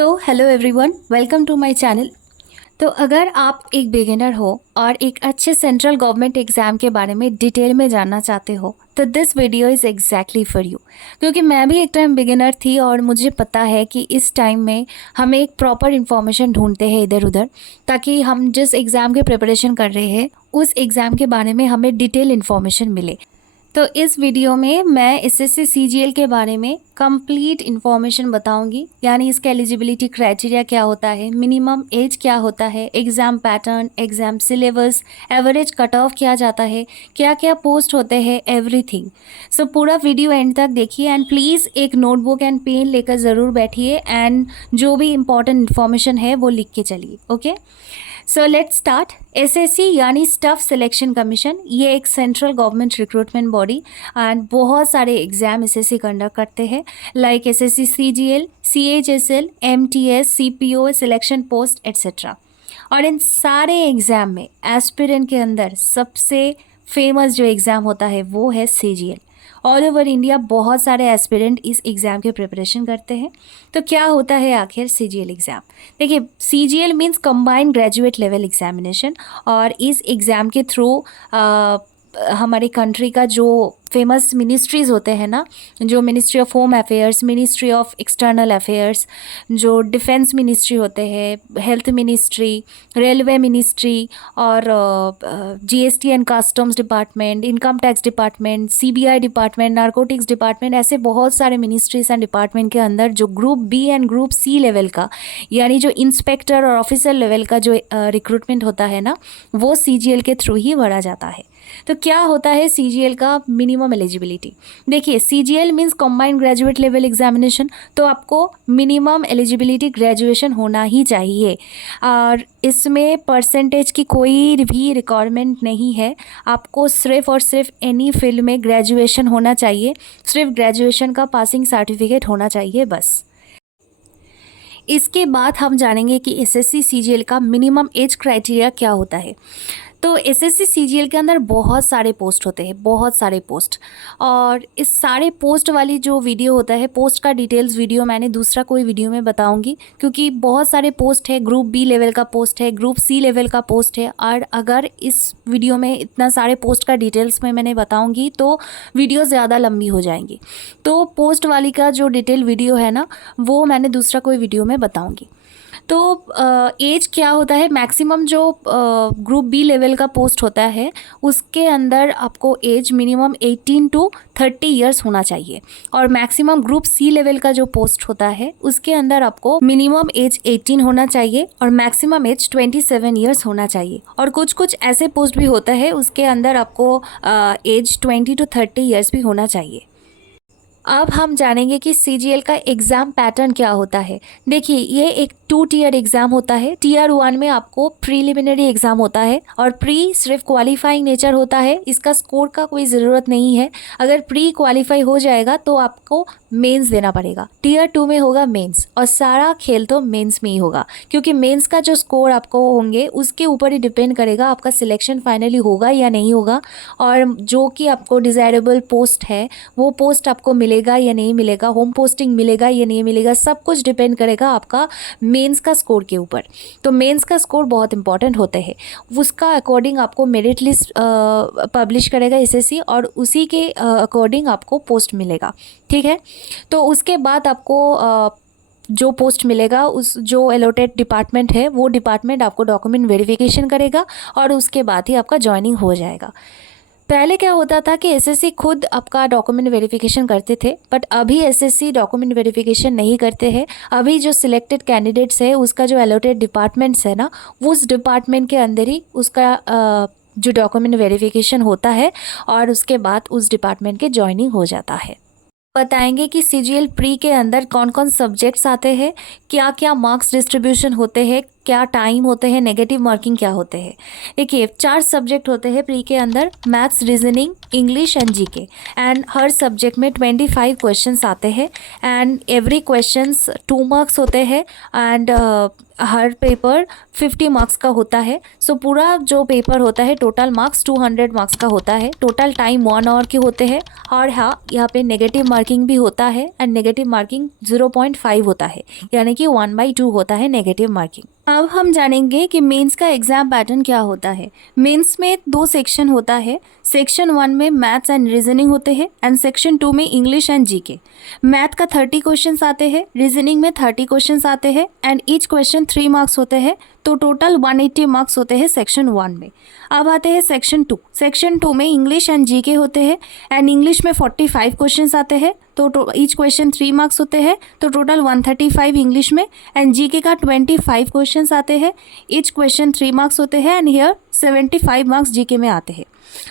Hello everyone, welcome to my channel. तो अगर आप एक बिगिनर हो और एक अच्छे सेंट्रल गवर्नमेंट एग्ज़ाम के बारे में डिटेल में जानना चाहते हो तो this video is exactly for you. क्योंकि मैं भी एक टाइम बिगिनर थी और मुझे पता है कि इस टाइम में हमें एक प्रॉपर इन्फॉर्मेशन ढूंढते हैं इधर उधर, ताकि हम जिस एग्ज़ाम के प्रिपरेशन कर रहे हैं उस एग्ज़ाम के बारे में हमें डिटेल इन्फॉर्मेशन मिले। तो इस वीडियो में मैं एसएससी सीजीएल के बारे में कंप्लीट इन्फॉर्मेशन बताऊंगी, यानी इसका एलिजिबिलिटी क्राइटेरिया क्या होता है, मिनिमम एज क्या होता है, exam pattern, exam syllabus, average cut off क्या जाता है, क्या क्या पोस्ट होते हैं, एवरीथिंग। सो पूरा वीडियो एंड तक देखिए एंड प्लीज़ एक नोटबुक एंड पेन लेकर ज़रूर बैठिए एंड जो भी इम्पॉर्टेंट इन्फॉर्मेशन है वो लिख के चलिए। Okay, so let's start. SSC यानी स्टाफ सिलेक्शन कमीशन, ये एक central government recruitment body and बहुत सारे एग्जाम एसएससी कंडक्ट करते हैं, like SSC CGL, CHSL, MTS, CPO, selection post etcetera. और इन सारे एग्ज़ाम में एस्पिरेंट के अंदर सबसे फेमस जो एग्ज़ाम होता है वो है सीजीएल। ऑल ओवर इंडिया बहुत सारे एस्पिरेंट इस एग्ज़ाम की प्रिपरेशन करते हैं। तो क्या होता है आखिर सीजीएल एग्ज़ाम? देखिए, CGL means combined graduate level examination, और इस एग्ज़ाम के थ्रू हमारी कंट्री का जो फेमस मिनिस्ट्रीज़ होते हैं ना, जो ministry of home affairs, ministry of external affairs, जो डिफेंस मिनिस्ट्री होते हैं, हेल्थ मिनिस्ट्री, रेलवे मिनिस्ट्री और GST and customs department, income tax department, CBI department, narcotics department, ऐसे बहुत सारे मिनिस्ट्रीज एंड डिपार्टमेंट के अंदर जो group B and group C level का, यानी जो इंस्पेक्टर और ऑफिसर लेवल का जो रिक्रूटमेंट होता है ना, वो सीजीएल के थ्रू ही भरा जाता है। तो क्या होता है सीजीएल का मिनिमम एलिजिबिलिटी? देखिए, CGL means combined graduate level examination, तो आपको मिनिमम एलिजिबिलिटी ग्रेजुएशन होना ही चाहिए और इसमें परसेंटेज की कोई भी रिक्वायरमेंट नहीं है। आपको सिर्फ और सिर्फ एनी फील्ड में ग्रेजुएशन होना चाहिए, सिर्फ ग्रेजुएशन का पासिंग सर्टिफिकेट होना चाहिए बस। इसके बाद हम जानेंगे कि एसएससी सीजीएल का मिनिमम एज क्राइटेरिया क्या होता है। तो एसएससी सीजीएल के अंदर बहुत सारे पोस्ट होते हैं, बहुत सारे पोस्ट, और इस सारे पोस्ट वाली जो वीडियो होता है, पोस्ट का डिटेल्स वीडियो मैंने दूसरा कोई वीडियो में बताऊंगी, क्योंकि बहुत सारे पोस्ट है, ग्रुप बी लेवल का पोस्ट है, ग्रुप सी लेवल का पोस्ट है, और अगर इस वीडियो में इतना सारे पोस्ट का डिटेल्स में मैंने बताऊंगी तो वीडियो ज़्यादा लंबी हो जाएंगी। तो पोस्ट वाली का जो डिटेल वीडियो है ना, वो मैंने दूसरा कोई वीडियो में बताऊँगी। तो एज क्या होता है? मैक्सिमम जो ग्रुप बी लेवल का पोस्ट होता है उसके अंदर आपको एज मिनिमम 18 टू 30 इयर्स होना चाहिए, और मैक्सिमम ग्रुप सी लेवल का जो पोस्ट होता है उसके अंदर आपको मिनिमम एज 18 होना चाहिए और मैक्सिमम एज 27 इयर्स होना चाहिए। और कुछ कुछ ऐसे पोस्ट भी होता है उसके अंदर आपको एज 20 टू 30 इयर्स भी होना चाहिए। अब हम जानेंगे कि सीजीएल का एग्ज़ाम पैटर्न क्या होता है। देखिए, ये एक 2 टियर एग्ज़ाम होता है। टियर 1 में आपको प्रीलिमिनरी एग्ज़ाम होता है, और प्री सिर्फ क्वालिफाइंग नेचर होता है, इसका स्कोर का कोई ज़रूरत नहीं है। अगर प्री क्वालिफाई हो जाएगा तो आपको मेंस देना पड़ेगा। टियर 2 में होगा मेंस, और सारा खेल तो मेंस में ही होगा, क्योंकि मेंस का जो स्कोर आपको होंगे उसके ऊपर ही डिपेंड करेगा आपका सिलेक्शन फाइनली होगा या नहीं होगा, और जो कि आपको डिज़ायरेबल पोस्ट है वो पोस्ट आपको मिलेगा या नहीं मिलेगा, होम पोस्टिंग मिलेगा या नहीं मिलेगा, सब कुछ डिपेंड करेगा आपका मेंस का स्कोर के ऊपर। तो मेंस का स्कोर बहुत इंपॉर्टेंट होते हैं, उसका अकॉर्डिंग आपको मेरिट लिस्ट पब्लिश करेगा एसएससी, और उसी के अकॉर्डिंग आपको पोस्ट मिलेगा। ठीक है, तो उसके बाद आपको जो पोस्ट मिलेगा, उस जो अलॉटेड डिपार्टमेंट है वो डिपार्टमेंट आपको डॉक्यूमेंट वेरिफिकेशन करेगा, और उसके बाद ही आपका ज्वाइनिंग हो जाएगा। पहले क्या होता था कि एसएससी खुद आपका डॉक्यूमेंट वेरिफिकेशन करते थे, बट अभी एसएससी डॉक्यूमेंट वेरिफिकेशन नहीं करते हैं। अभी जो सिलेक्टेड कैंडिडेट्स है उसका जो अलॉटेड डिपार्टमेंट्स है ना, उस डिपार्टमेंट के अंदर ही उसका जो डॉक्यूमेंट वेरिफिकेशन होता है, और उसके बाद उस डिपार्टमेंट के ज्वाइनिंग हो जाता है। बताएंगे कि सीजीएल प्री के अंदर कौन कौन सब्जेक्ट्स आते हैं, क्या क्या मार्क्स डिस्ट्रीब्यूशन होते हैं, क्या टाइम होते हैं, नेगेटिव मार्किंग क्या होते हैं। देखिए 4 सब्जेक्ट होते हैं प्री के अंदर, maths, reasoning, English and GK. And her subject में 25 क्वेश्चंस आते हैं एंड एवरी क्वेश्चंस 2 मार्क्स होते हैं एंड हर पेपर 50 मार्क्स का होता है। सो पूरा जो पेपर होता है टोटल मार्क्स 200 मार्क्स का होता है। टोटल टाइम 1 आवर के होते हैं। और हाँ, यहाँ पे नेगेटिव मार्किंग भी होता है एंड नेगेटिव मार्किंग 0.5 होता है, यानी कि 1/2 होता है नेगेटिव मार्किंग। अब हम जानेंगे कि मेंस का एग्जाम पैटर्न क्या होता है। मेंस में 2 सेक्शन होता है। सेक्शन 1 में मैथ्स एंड रीजनिंग होते हैं एंड सेक्शन 2 में इंग्लिश एंड जीके। मैथ का 30 क्वेश्चंस आते हैं, रीजनिंग में 30 क्वेश्चंस आते हैं एंड ईच क्वेश्चन 3 मार्क्स होते हैं। तो टोटल 180 मार्क्स होते हैं सेक्शन 1 में। अब आते हैं सेक्शन 2। सेक्शन 2 में इंग्लिश एंड जीके होते हैं एंड इंग्लिश में 45 क्वेश्चंस आते हैं। तो ईच क्वेश्चन 3 मार्क्स होते हैं। तो टोटल 135 इंग्लिश में एंड जीके का 25 क्वेश्चंस आते हैं। ईच क्वेश्चन 3 मार्क्स होते हैं एंड हियर 75 मार्क्स जीके में आते हैं।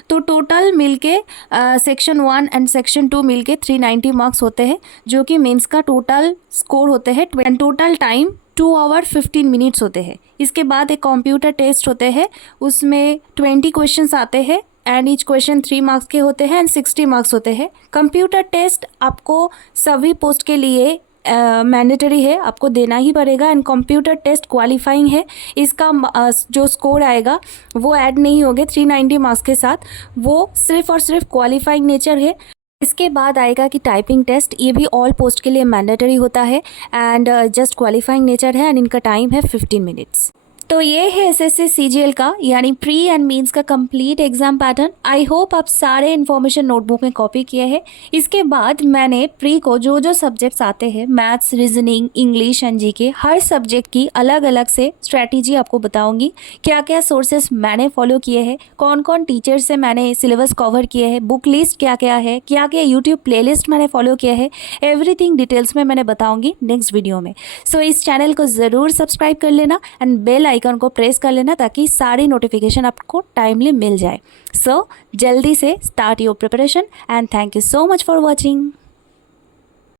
तो टोटल मिलके सेक्शन 1 एंड सेक्शन 2 मिलके 390 मार्क्स होते हैं, जो कि मेंस का टोटल स्कोर होते हैं। And total time 2 hour 15 minutes होते हैं। इसके बाद एक कंप्यूटर टेस्ट होते हैं, उसमें 20 क्वेश्चंस आते हैं एंड ईच क्वेश्चन 3 मार्क्स के होते हैं एंड 60 मार्क्स होते हैं। कंप्यूटर टेस्ट आपको सभी पोस्ट के लिए मैंडेटरी है, आपको देना ही पड़ेगा एंड कंप्यूटर टेस्ट क्वालिफाइंग है। इसका जो स्कोर आएगा वो ऐड नहीं होंगे 390 मार्क्स के साथ, वो सिर्फ और सिर्फ क्वालिफाइंग नेचर है। इसके बाद आएगा कि टाइपिंग टेस्ट, ये भी ऑल पोस्ट के लिए मैंडेटरी होता है एंड जस्ट क्वालिफाइंग नेचर है एंड इनका टाइम है 15 मिनट्स। तो ये है एसएससी सीजीएल का यानी प्री एंड मेंस का complete exam pattern. I hope आप सारे इन्फॉर्मेशन नोटबुक में कॉपी किए हैं। इसके बाद मैंने प्री को जो जो सब्जेक्ट्स आते हैं, maths, reasoning, English and GK, her subject की अलग अलग से स्ट्रैटेजी आपको बताऊंगी। क्या क्या सोर्सेस मैंने फॉलो किए हैं, कौन कौन टीचर से मैंने सिलेबस कवर किए हैं, बुक लिस्ट क्या क्या है, क्या क्या यूट्यूब प्लेलिस्ट मैंने फॉलो किया है, एवरीथिंग डिटेल्स में मैंने बताऊंगी नेक्स्ट वीडियो में। सो इस चैनल को ज़रूर सब्सक्राइब कर लेना एंड बेल आइकन को प्रेस कर लेना ताकि सारी नोटिफिकेशन आपको टाइमली मिल जाए। सो जल्दी से start your preparation and thank you so much for watching.